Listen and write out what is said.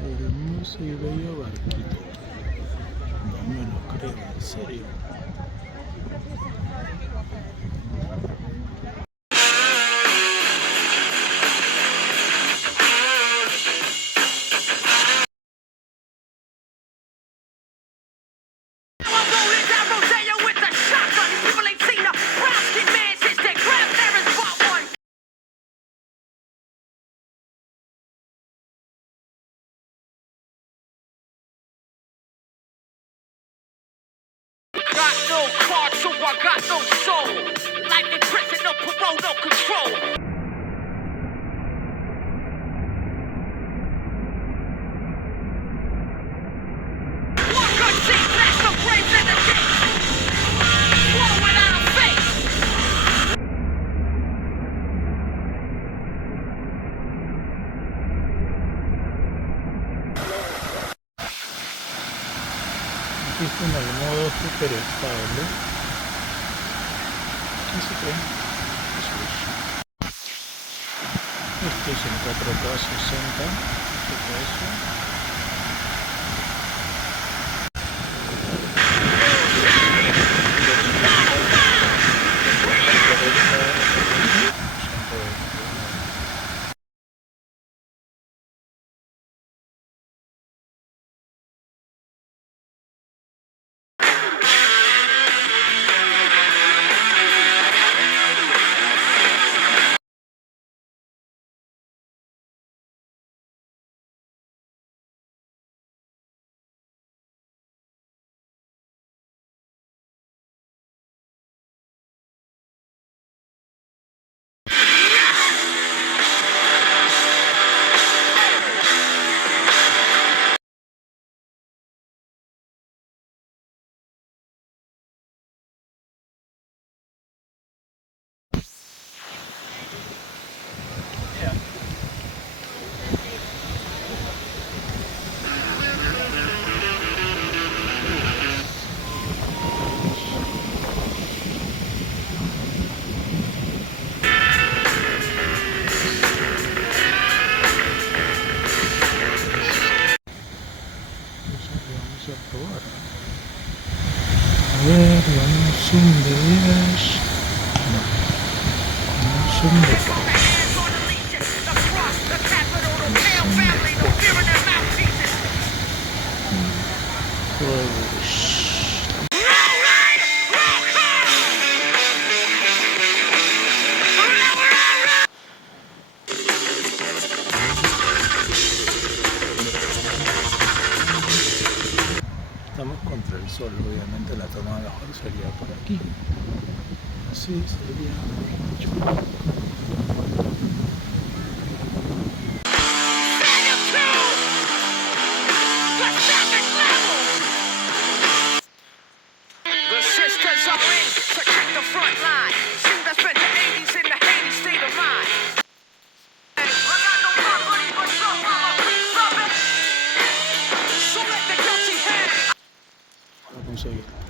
Hermoso y bello barquito. No me lo creo, en serio. Got no car, so I got no soul. Life in prison, no parole, no control. One good shit, blast the brains in the dick. War without a face. Aquí está en el modo super estable. ¿Qué se cree? Eso es. Esto es en 4K 60 FPS. Son de paz. Estamos contra el sol, obviamente la toma mejor sería por aquí. Así sería mucho. The sisters are in to check the front line. Seem to spend the 80s in the Haiti state of mind. I got no property but some mama, please love it. So let the guilty hang. Para conseguir.